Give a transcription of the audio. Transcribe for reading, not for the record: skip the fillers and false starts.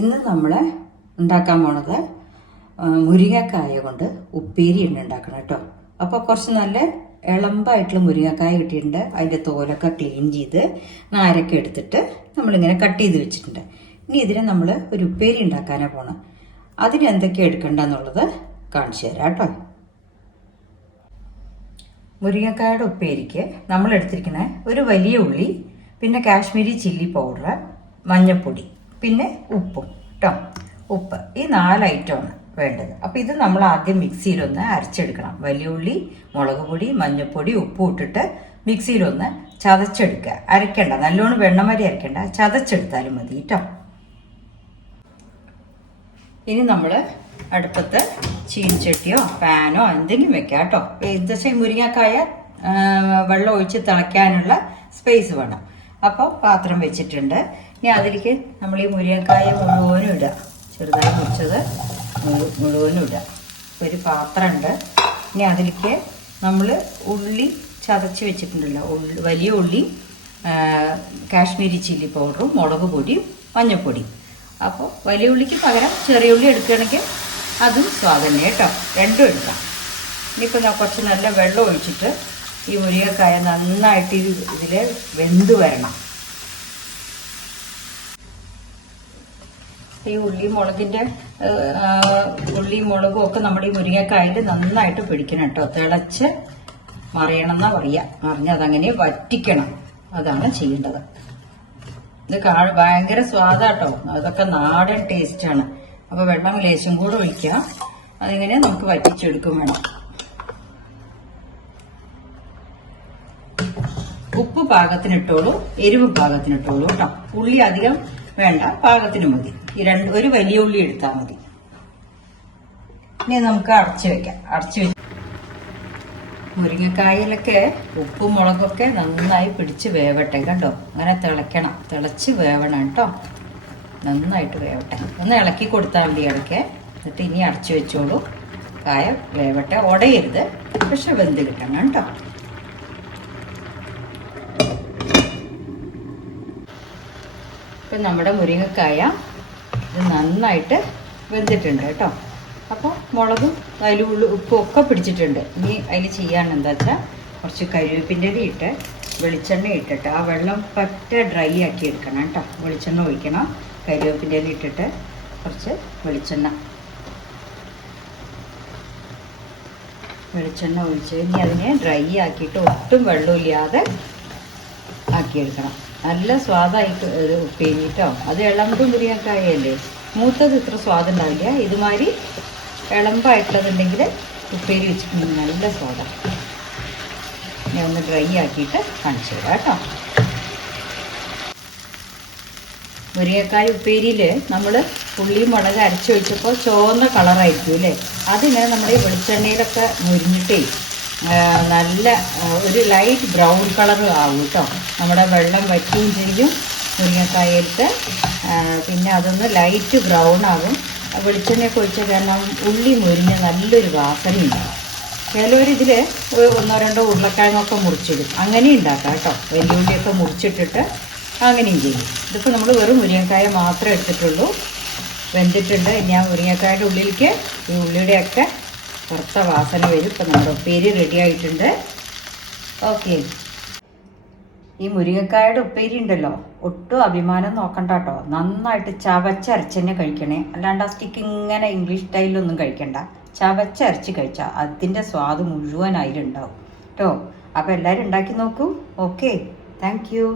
ഇന്ന് നമ്മൾ ഉണ്ടാക്കാൻ പോണത് മുരിങ്ങക്കായ കൊണ്ട് ഉപ്പേരി ഉണ്ടാക്കണം കേട്ടോ. അപ്പോൾ കുറച്ച് നല്ല ഇളമ്പായിട്ടുള്ള മുരിങ്ങക്കായ കിട്ടിയിട്ടുണ്ട്. അതിൻ്റെ തോലൊക്കെ ക്ലീൻ ചെയ്ത് നാരൊക്കെ എടുത്തിട്ട് നമ്മളിങ്ങനെ കട്ട് ചെയ്ത് വെച്ചിട്ടുണ്ട്. ഇനി ഇതിനെ നമ്മൾ ഒരു ഉപ്പേരി ഉണ്ടാക്കാനാണ് പോണം. അതിന് എന്തൊക്കെ എടുക്കേണ്ടതെന്നുള്ളത് കാണിച്ചു തരാം കേട്ടോ. മുരിങ്ങക്കായുടെ ഉപ്പേരിക്ക് നമ്മൾ എടുത്തിരിക്കുന്ന ഒരു വലിയ ഉള്ളി, പിന്നെ കാശ്മീരി ചില്ലി പൗഡർ, മഞ്ഞൾപ്പൊടി, പിന്നെ ഉപ്പും കേട്ടോ. ഉപ്പ്, ഈ 4 ഐറ്റമാണ് വേണ്ടത്. അപ്പോൾ ഇത് നമ്മൾ ആദ്യം മിക്സിയിലൊന്ന് അരച്ചെടുക്കണം. വലിയ ഉള്ളി, മുളക് പൊടി, മഞ്ഞൾപ്പൊടി, ഉപ്പും ഇട്ടിട്ട് മിക്സിയിലൊന്ന് ചതച്ചെടുക്കുക. അരയ്ക്കണ്ട, നല്ലോണം വെണ്ണമരി അരയ്ക്കണ്ട, ചതച്ചെടുത്താലും മതി കേട്ടോ. ഇനി നമ്മൾ അടുപ്പത്ത് ചീനിച്ചട്ടിയോ പാനോ എന്തെങ്കിലും വെക്കാം കേട്ടോ. ഏകദേശം മുരിങ്ങക്കായ വെള്ളം ഒഴിച്ച് തിളയ്ക്കാനുള്ള സ്പേസ് വേണം. അപ്പോൾ പാത്രം വെച്ചിട്ടുണ്ട്. ഇനി അതിലേക്ക് നമ്മൾ ഈ മുരിങ്ങക്കായ മുഴുവനും ഇടുക. ചെറുതായി മുറിച്ചത് മുഴുവനും ഇടുക. ഒരു പാത്രമുണ്ട്. ഇനി അതിലേക്ക് നമ്മൾ ഉള്ളി ചതച്ച് വെച്ചിട്ടുണ്ടല്ലോ, വലിയ ഉള്ളി, കാശ്മീരി ചില്ലി പൗഡറും, മുളക് പൊടിയും, മഞ്ഞൾപ്പൊടിയും. അപ്പോൾ വലിയ ഉള്ളിക്ക് പകരം ചെറിയ ഉള്ളി എടുക്കുകയാണെങ്കിൽ അതും സ്വാദം കേട്ടോ, രണ്ടും എടുക്കാം. ഇനിയിപ്പോൾ കുറച്ച് നല്ല വെള്ളം ഒഴിച്ചിട്ട് ഈ മുരിങ്ങക്കായ നന്നായിട്ട് ഇതിൽ വെന്ത് വരണം. ഈ ഉള്ളിയും മുളകും ഒക്കെ നമ്മുടെ ഈ മുരിങ്ങക്കായയിൽ നന്നായിട്ട് പിടിക്കണം കേട്ടോ. തിളച്ച് മറിയണം എന്നാ പറയുക. മറിഞ്ഞ് അതങ്ങനെ വറ്റിക്കണം. അതാണ് ചെയ്യേണ്ടത്. ഇത് ഭയങ്കര സ്വാദാട്ടോ. അതൊക്കെ നാടൻ ടേസ്റ്റാണ്. അപ്പോൾ വെള്ളം ലേശം കൂടെ ഒഴിക്കുക. അതിങ്ങനെ നമുക്ക് വറ്റിച്ചെടുക്കും വേണം. ഉപ്പ് പാകത്തിനിട്ടോളൂ, എരിവ് പാകത്തിനിട്ടോളൂ കേട്ടോ. ഉള്ളി അധികം വേണ്ട, പാകത്തിന് മതി. ഒരു വലിയ ഉള്ളി എടുത്താൽ മതി. ഇനി നമുക്ക് അടച്ചു വെക്കാം. മുരിങ്ങക്കായയിലൊക്കെ ഉപ്പും മുളകൊക്കെ നന്നായി പിടിച്ച് വേവട്ടെ കേട്ടോ. അങ്ങനെ തിളയ്ക്കണം, തിളച്ച് വേവണം കേട്ടോ. നന്നായിട്ട് വേവട്ടെ. ഒന്ന് ഇളക്കി കൊടുത്താൽ മതി ഇടയ്ക്ക്. എന്നിട്ട് ഇനി അടച്ചു വെച്ചോളൂ. കായ വേവട്ടെ, ഉടയരുത്, പക്ഷെ വെന്ത് കിട്ടണം കേട്ടോ. ഇപ്പം നമ്മുടെ മുരിങ്ങക്കായ ഇത് നന്നായിട്ട് വെന്തിട്ടുണ്ട് കേട്ടോ. അപ്പോൾ മുളകും അതിൽ ഉപ്പും ഒക്കെ പിടിച്ചിട്ടുണ്ട്. ഇനി അതിൽ ചെയ്യാൻ എന്താ വെച്ചാൽ കുറച്ച് കരിവേപ്പിൻ്റെ ഇട്ട് വെളിച്ചെണ്ണ ഇട്ടിട്ട് ആ വെള്ളം പറ്റ ഡ്രൈ ആക്കി എടുക്കണം കേട്ടോ. വെളിച്ചെണ്ണ ഒഴിക്കണം. കരിവേപ്പിൻ്റെ ഇട്ടിട്ട് കുറച്ച് വെളിച്ചെണ്ണ ഒഴിച്ച് ഇനി അതിനെ ഡ്രൈ ആക്കിയിട്ട് ഒട്ടും വെള്ളമില്ലാതെ ആക്കിയെടുക്കണം. നല്ല സ്വാദായിട്ട് ഉപ്പേരി കേട്ടോ. അത് ഇളമ്പ് മുരിങ്ങക്കായല്ലേ, മൂത്തത് ഇത്ര സ്വാദുണ്ടാവില്ല. ഇതുമാതിരി ഇളമ്പായിട്ടുള്ളതുണ്ടെങ്കിൽ ഉപ്പേരി വെച്ചിട്ടുണ്ടെങ്കിൽ നല്ല സ്വാദാണ്. ഞാൻ ഒന്ന് ഡ്രൈ ആക്കിയിട്ട് കാണിച്ചു തരാം കേട്ടോ. മുരിങ്ങക്കായ ഉപ്പേരിയിൽ നമ്മൾ ഉള്ളി മുളക് അരച്ചൊഴിച്ചപ്പോൾ ചുവന്ന കളറായിരിക്കും അല്ലേ. അതിങ്ങനെ നമ്മുടെ ഈ വെളിച്ചെണ്ണയിലൊക്കെ മുരിഞ്ഞിട്ടേ നല്ല ഒരു ലൈറ്റ് ബ്രൗൺ കളർ ആവും കേട്ടോ. നമ്മുടെ വെള്ളം വറ്റുകയും ചെയ്യും മുരിങ്ങക്കായയിലത്തെ. പിന്നെ അതൊന്ന് ലൈറ്റ് ബ്രൗൺ ആകും. വെളിച്ചെണ്ണയൊക്കെ ഒഴിച്ച കാരണം ഉള്ളി മുരിഞ്ഞ് നല്ലൊരു വാസനയുണ്ടാകും. ചിലവരിതിൽ 1-2 ഉരുളക്കിഴങ്ങൊക്കെ മുറിച്ചിടും. അങ്ങനെയും ഉണ്ടാക്കാം കേട്ടോ. വെല്ലുള്ളിയൊക്കെ മുറിച്ചിട്ടിട്ട് അങ്ങനെയും ചെയ്യും. ഇതിപ്പോൾ നമ്മൾ വെറും മുരിങ്ങക്കായ മാത്രമേ എടുത്തിട്ടുള്ളൂ. വെന്തിട്ടുണ്ട്. ഞാൻ മുരിങ്ങക്കായുടെ ഉള്ളിലേക്ക് ഈ ഉള്ളിയുടെയൊക്കെ പുറത്ത വാസന വരും. ഇപ്പം നമ്മുടെ ഉപ്പേരി റെഡി ആയിട്ടുണ്ട്. ഓക്കെ, ഈ മുരിങ്ങക്കായുടെ ഉപ്പേരി ഉണ്ടല്ലോ, ഒട്ടും അഭിമാനം നോക്കണ്ട കേട്ടോ. നന്നായിട്ട് ചവച്ചരച്ചന്നെ കഴിക്കണേ. അല്ലാണ്ട് ആ സ്റ്റിക്ക് ഇങ്ങനെ ഇംഗ്ലീഷ് സ്റ്റൈലൊന്നും കഴിക്കണ്ട. ചവച്ചരച്ച് കഴിച്ചാൽ അതിൻ്റെ സ്വാദ് മുഴുവനായിട്ടുണ്ടാവും കേട്ടോ. അപ്പോൾ എല്ലാവരും ഉണ്ടാക്കി നോക്കൂ. Okay, thank you.